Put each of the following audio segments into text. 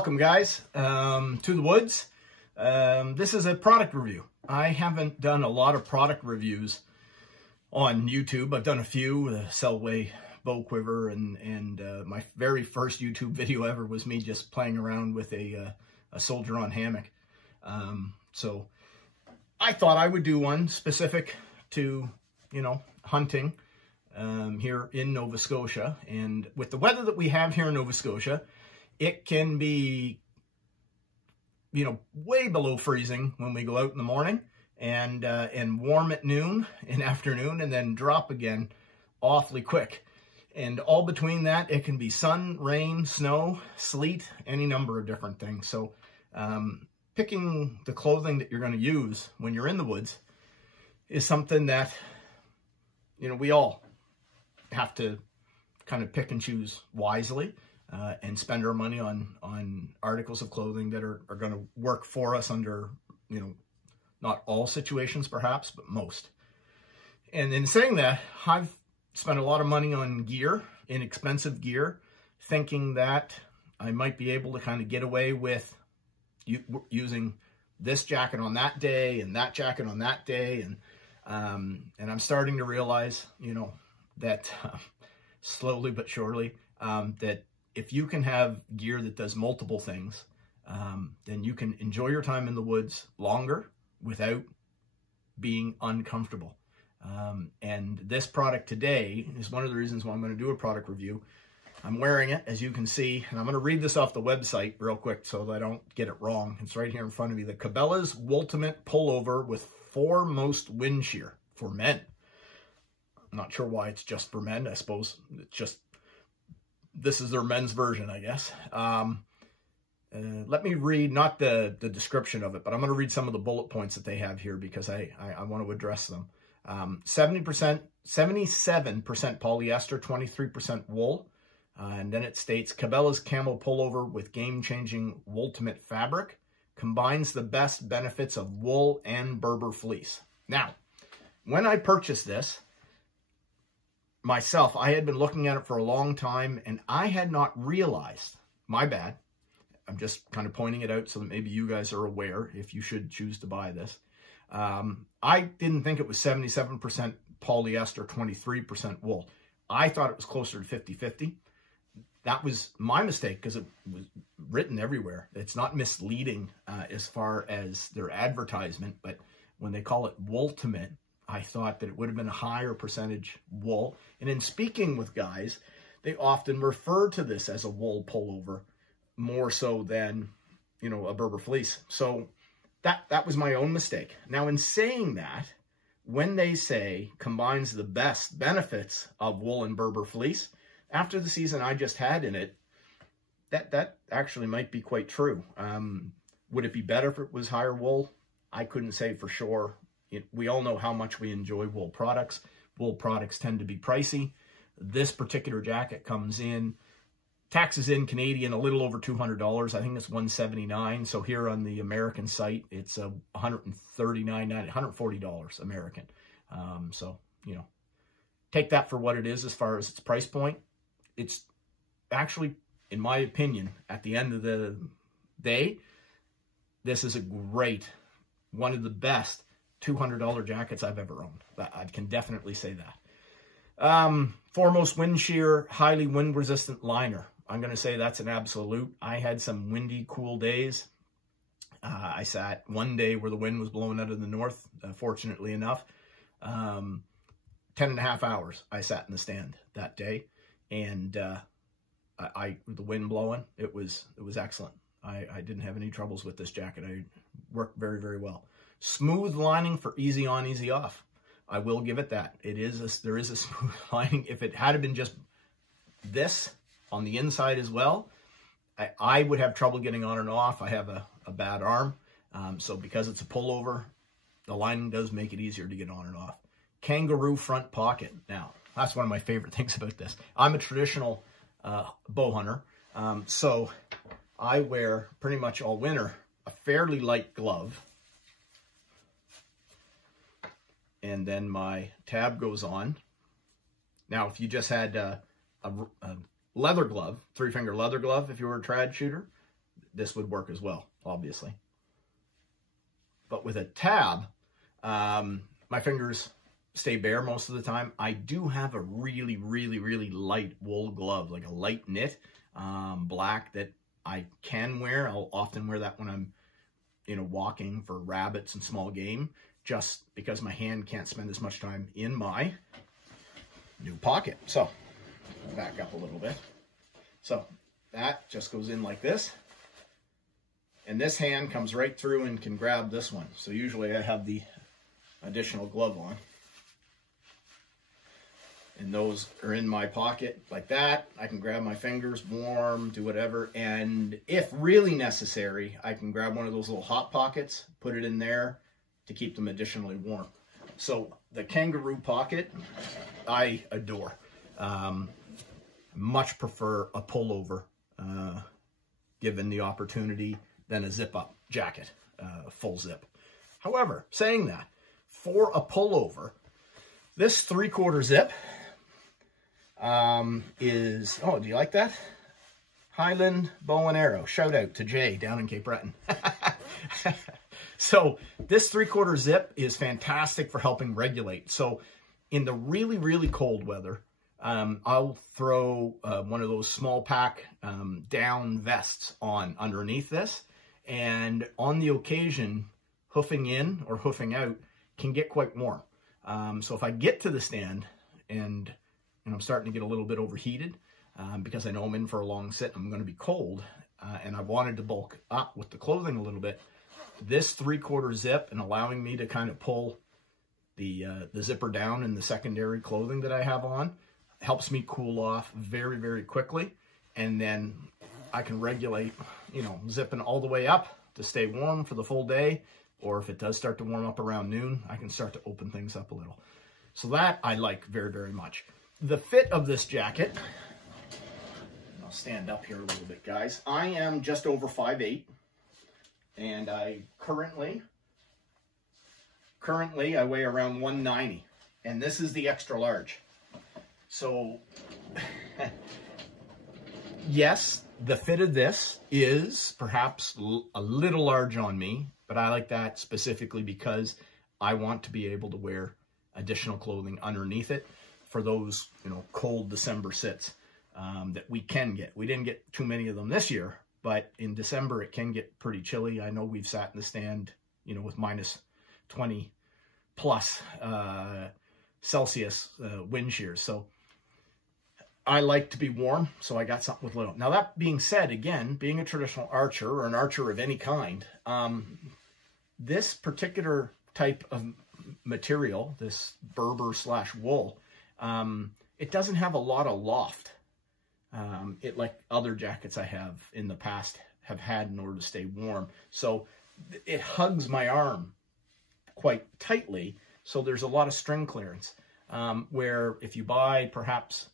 Welcome guys to the woods. This is a product review. I haven't done a lot of product reviews on YouTube. I've done a few, the Selway bow quiver, and my very first YouTube video ever was me just playing around with a soldier on hammock. So I thought I would do one specific to, you know, hunting here in Nova Scotia. And with the weather that we have here in Nova Scotia, it can be, you know, way below freezing when we go out in the morning, and warm at noon and afternoon, and then drop again awfully quick. And all between that, it can be sun, rain, snow, sleet, any number of different things. So picking the clothing that you're going to use when you're in the woods is something that, you know, we all have to kind of pick and choose wisely. And spend our money on articles of clothing that are going to work for us under, you know, not all situations perhaps, but most. And in saying that, I've spent a lot of money on gear, inexpensive gear, thinking that I might be able to kind of get away with using this jacket on that day and that jacket on that day. And I'm starting to realize, you know, that slowly but surely, that if you can have gear that does multiple things, then you can enjoy your time in the woods longer without being uncomfortable. And this product today is one of the reasons why I'm going to do a product review. I'm wearing it, as you can see, and I'm going to read this off the website real quick so that I don't get it wrong. It's right here in front of me. The Cabelas Wooltimate Pullover with foremost wind shear for men. I'm not sure why it's just for men. I suppose it's just, this is their men's version, I guess. Let me read, not the description of it, but I'm going to read some of the bullet points that they have here because I want to address them. 77% polyester, 23% wool. And then it states, Cabelas Camo Pullover with game-changing Wooltimate fabric combines the best benefits of wool and Berber fleece. Now, when I purchased this, myself, I had been looking at it for a long time, and I had not realized, my bad, I'm just kind of pointing it out so that maybe you guys are aware if you should choose to buy this. I didn't think it was 77% polyester, 23% wool. I thought it was closer to 50-50. That was my mistake because it was written everywhere. It's not misleading as far as their advertisement, but when they call it Wooltimate, I thought that it would have been a higher percentage wool. And in speaking with guys, they often refer to this as a wool pullover more so than, you know, a Berber fleece. So that was my own mistake. Now, in saying that, when they say combines the best benefits of wool and Berber fleece, after the season I just had in it, that actually might be quite true. Would it be better if it was higher wool? I couldn't say for sure. We all know how much we enjoy wool products. Wool products tend to be pricey. This particular jacket comes in, taxes in Canadian, a little over $200. I think it's $179. So here on the American site, it's $139.90, $140 American. So, you know, take that for what it is as far as its price point. It's actually, in my opinion, at the end of the day, this is a great, one of the best $200 jackets I've ever owned. I can definitely say that. Foremost wind shear, highly wind resistant liner. I'm going to say that's an absolute. I had some windy, cool days. I sat one day where the wind was blowing out of the north, fortunately enough. 10.5 hours I sat in the stand that day, and the wind blowing, it was excellent. I didn't have any troubles with this jacket. I worked very, very well. Smooth lining for easy on, easy off. I will give it that. There is a smooth lining. If it had been just this on the inside as well, I would have trouble getting on and off. I have a bad arm. So because it's a pullover, the lining does make it easier to get on and off. Kangaroo front pocket. Now, that's one of my favorite things about this. I'm a traditional bow hunter. So I wear pretty much all winter a fairly light glove. And then my tab goes on. Now, if you just had a leather glove, 3-finger leather glove, if you were a trad shooter, this would work as well, obviously. But with a tab, my fingers stay bare most of the time. I do have a really, really, really light wool glove, like a light knit, black, that I can wear. I'll often wear that when I'm, you know, walking for rabbits and small game, just because my hand can't spend as much time in my new pocket. So, back up a little bit. So, that just goes in like this. And this hand comes right through and can grab this one. So usually I have the additional glove on. And those are in my pocket like that. I can grab my fingers, warm, do whatever. And if really necessary, I can grab one of those little hot pockets, put it in there to keep them additionally warm. So the kangaroo pocket, I adore. Much prefer a pullover, given the opportunity, than a zip-up jacket, full zip. However, saying that, for a pullover, this 3/4 zip is, oh, do you like that? Highland Bow and Arrow. Shout out to Jay down in Cape Breton. So this 3/4 zip is fantastic for helping regulate. So in the really, really cold weather, I'll throw one of those small pack down vests on underneath this. And on the occasion, hoofing in or hoofing out can get quite warm. So if I get to the stand and I'm starting to get a little bit overheated, because I know I'm in for a long sit, I'm going to be cold, and I wanted to bulk up with the clothing a little bit, this 3/4 zip and allowing me to kind of pull the zipper down in the secondary clothing that I have on helps me cool off very, very quickly. And then I can regulate, you know, zipping all the way up to stay warm for the full day. Or if it does start to warm up around noon, I can start to open things up a little. So that I like very, very much. The fit of this jacket, I'll stand up here a little bit, guys. I am just over 5'8", and I currently I weigh around 190, and this is the extra large. So, yes, the fit of this is perhaps a little large on me, but I like that specifically because I want to be able to wear additional clothing underneath it for those, you know, cold December sits that we can get. We didn't get too many of them this year, but in December it can get pretty chilly. I know we've sat in the stand, you know, with minus 20 plus Celsius wind shears. So I like to be warm, so I got something with little. Now that being said, again, being a traditional archer or an archer of any kind, this particular type of material, this Berber / wool, it doesn't have a lot of loft. It, like other jackets I have in the past have had in order to stay warm. So it hugs my arm quite tightly, so there's a lot of string clearance. Where if you buy perhaps,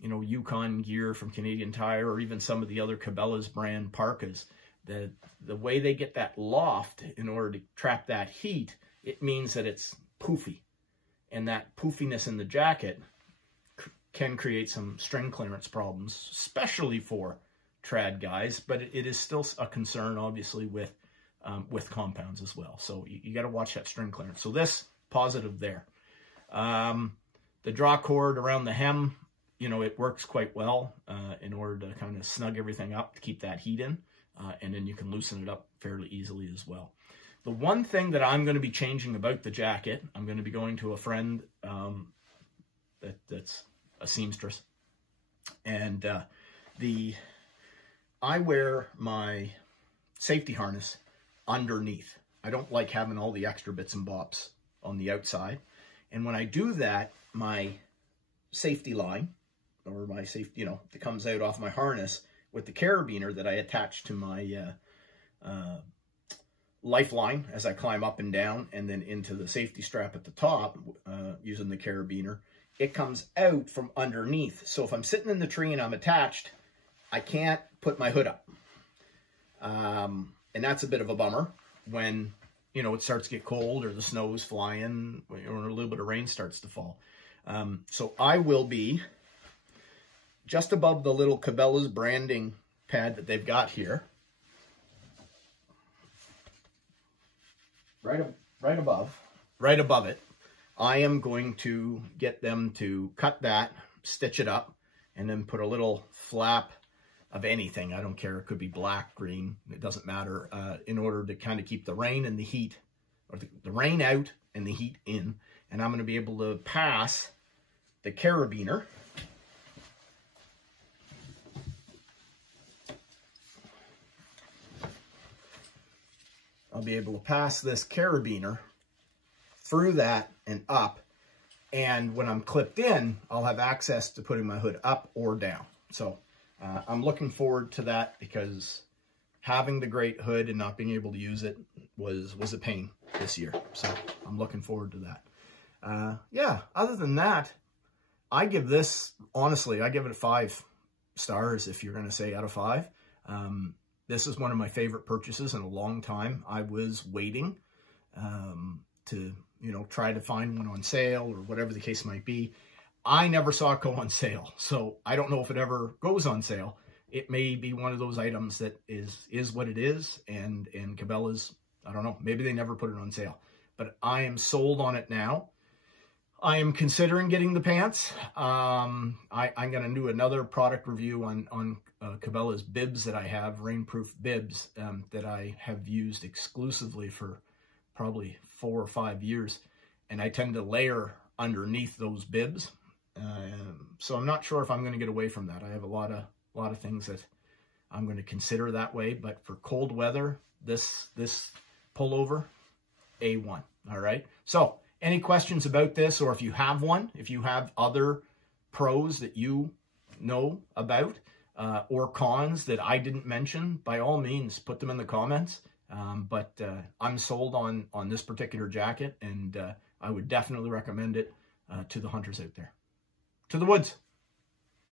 you know, Yukon gear from Canadian Tire or even some of the other Cabelas brand parkas, the way they get that loft in order to trap that heat, it means that it's poofy. And that poofiness in the jacket can create some string clearance problems, especially for trad guys, but it is still a concern, obviously, with compounds as well. So you got to watch that string clearance. So this, positive there. The draw cord around the hem, you know, it works quite well in order to kind of snug everything up to keep that heat in, and then you can loosen it up fairly easily as well. The one thing that I'm going to be changing about the jacket, I'm going to be going to a friend that's a seamstress, and I wear my safety harness underneath. I don't like having all the extra bits and bobs on the outside, and when I do that, my safety line, or my safety, you know, that comes out off my harness with the carabiner that I attach to my lifeline as I climb up and down, and then into the safety strap at the top using the carabiner, it comes out from underneath. So if I'm sitting in the tree and I'm attached, I can't put my hood up. And that's a bit of a bummer when, you know, it starts to get cold or the snow's flying or a little bit of rain starts to fall. So I will be just above the little Cabelas branding pad that they've got here. right above it, I am going to get them to cut that, stitch it up, and then put a little flap of anything. I don't care. It could be black, green. It doesn't matter, in order to kind of keep the rain and the heat, or the rain out and the heat in. And I'm going to be able to pass the carabiner this carabiner through that and up. And when I'm clipped in, I'll have access to putting my hood up or down. So I'm looking forward to that, because having the great hood and not being able to use it was a pain this year. So I'm looking forward to that. Yeah, other than that, I give this, honestly, I give it 5 stars if you're going to say out of 5. This is one of my favorite purchases in a long time. I was waiting to, you know, try to find one on sale or whatever the case might be. I never saw it go on sale, so I don't know if it ever goes on sale. It may be one of those items that is what it is, and Cabelas, I don't know, maybe they never put it on sale. But I am sold on it now. I am considering getting the pants. I'm going to do another product review on Cabelas bibs that I have, rainproof bibs that I have used exclusively for probably 4 or 5 years. And I tend to layer underneath those bibs. So I'm not sure if I'm going to get away from that. I have a lot of things that I'm going to consider that way. But for cold weather, this pullover, A1. All right. So any questions about this, or if you have one, if you have other pros that you know about, or cons that I didn't mention, by all means, put them in the comments. But I'm sold on this particular jacket, and I would definitely recommend it to the hunters out there. To the woods.